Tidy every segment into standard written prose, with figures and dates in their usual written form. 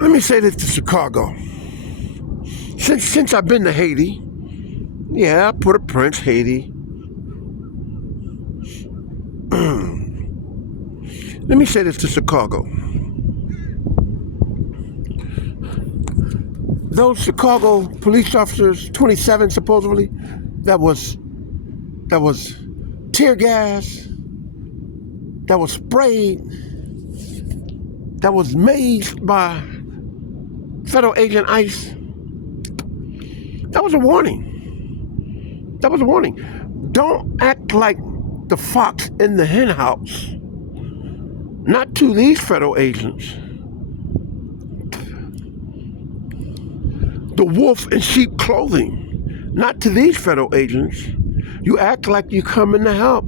Let me say this to Chicago. Since I've been to Haiti, yeah, Port-au-Prince, Haiti. Let me say this to Chicago. Those Chicago police officers, 27 supposedly, that was tear gas, that was sprayed, that was mazed by federal agent ICE. That was a warning. That was a warning. Don't act like the fox in the hen house. Not to these federal agents. The wolf in sheep clothing. Not to these federal agents. You act like you coming to help.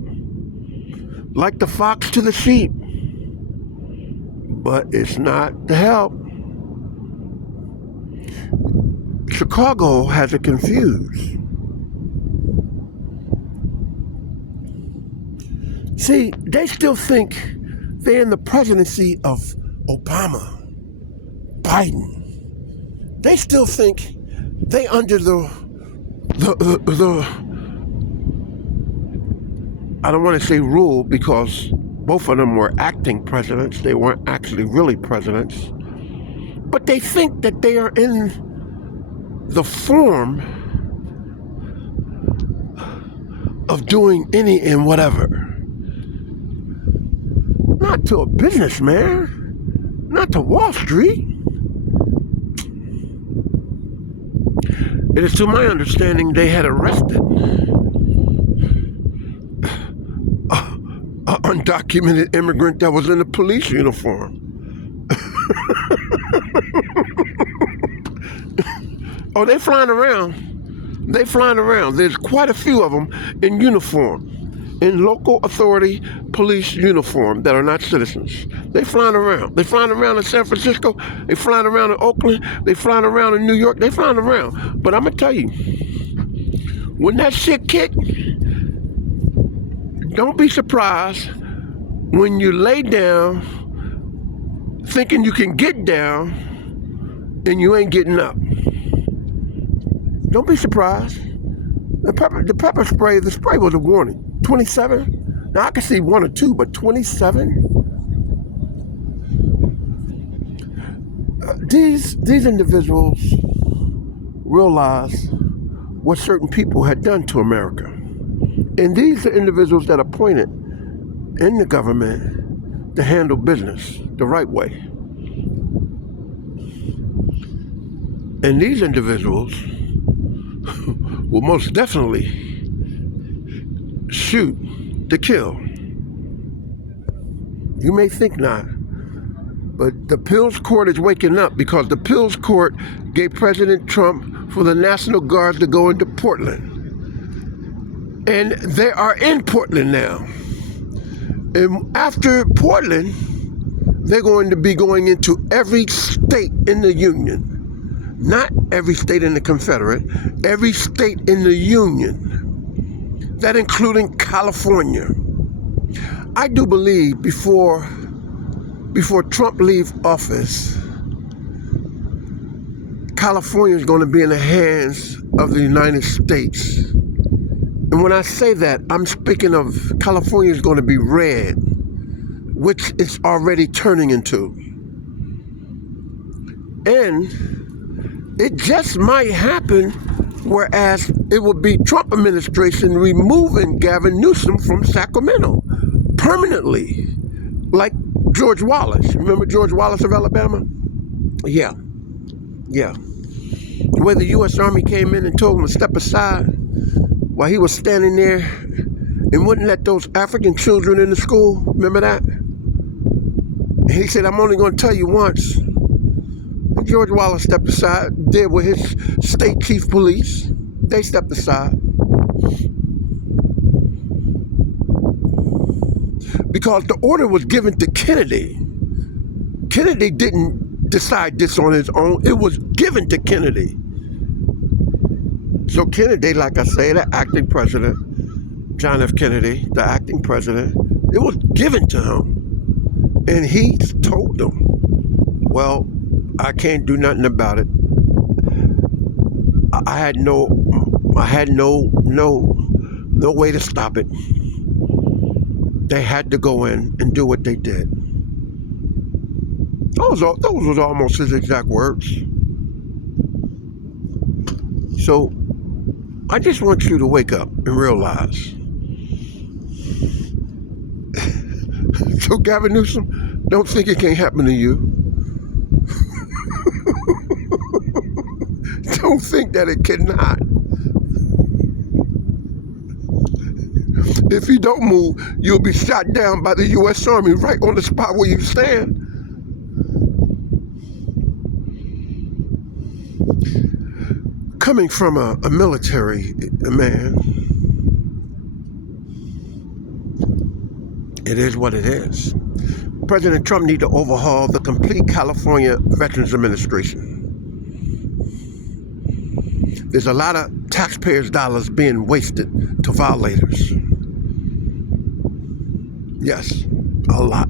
Like the fox to the sheep. But it's not to help. Chicago has it confused. See, they still think they're in the presidency of Obama, Biden. They still think they under the I don't want to say rule because both of them were acting presidents. They weren't actually really presidents. But they think that they are in the form of doing any and whatever. Not to a businessman, not to Wall Street. It is to my understanding they had arrested an undocumented immigrant that was in a police uniform. Oh, they flying around. They flying around. There's quite a few of them in uniform, in local authority police uniform that are not citizens. They flying around. They flying around in San Francisco. They flying around in Oakland. They flying around in New York. They flying around. But I'm gonna tell you, when that shit kick, don't be surprised when you lay down thinking you can get down and you ain't getting up. Don't be surprised. The pepper spray, the spray was a warning. 27? Now I can see one or two, but 27? These individuals realized what certain people had done to America. And these are individuals that are appointed in the government to handle business the right way. And these individuals will most definitely shoot to kill. You may think not, but the Pills Court is waking up because the Pills Court gave President Trump for the National Guards to go into Portland. And they are in Portland now. And after Portland, they're going to be going into every state in the Union. Not every state in the Confederate, every state in the Union. That including California. I do believe before Trump leaves office, California is going to be in the hands of the United States. And when I say that, I'm speaking of California is going to be red, which it's already turning into. And it just might happen, whereas it will be Trump administration removing Gavin Newsom from Sacramento permanently, like George Wallace. Remember George Wallace of Alabama? Yeah. Where the U.S. Army came in and told him to step aside while he was standing there and wouldn't let those African children in the school. Remember that? And he said, I'm only going to tell you once. And George Wallace stepped aside, did with his state chief police. They stepped aside. Because the order was given to Kennedy. Kennedy didn't decide this on his own. It was given to Kennedy. So Kennedy, like I say, the acting president, John F. Kennedy, the acting president, it was given to him. And he told them, well, I can't do nothing about it. I had no way to stop it. They had to go in and do what they did. Those was almost his exact words. So I just want you to wake up and realize. So Gavin Newsom, don't think it can't happen to you. Don't think that it cannot. If you don't move, you'll be shot down by the U.S. Army right on the spot where you stand. Coming from a military man, it is what it is. President Trump needs to overhaul the complete California Veterans Administration. There's a lot of taxpayers' dollars being wasted to violators. Yes, a lot.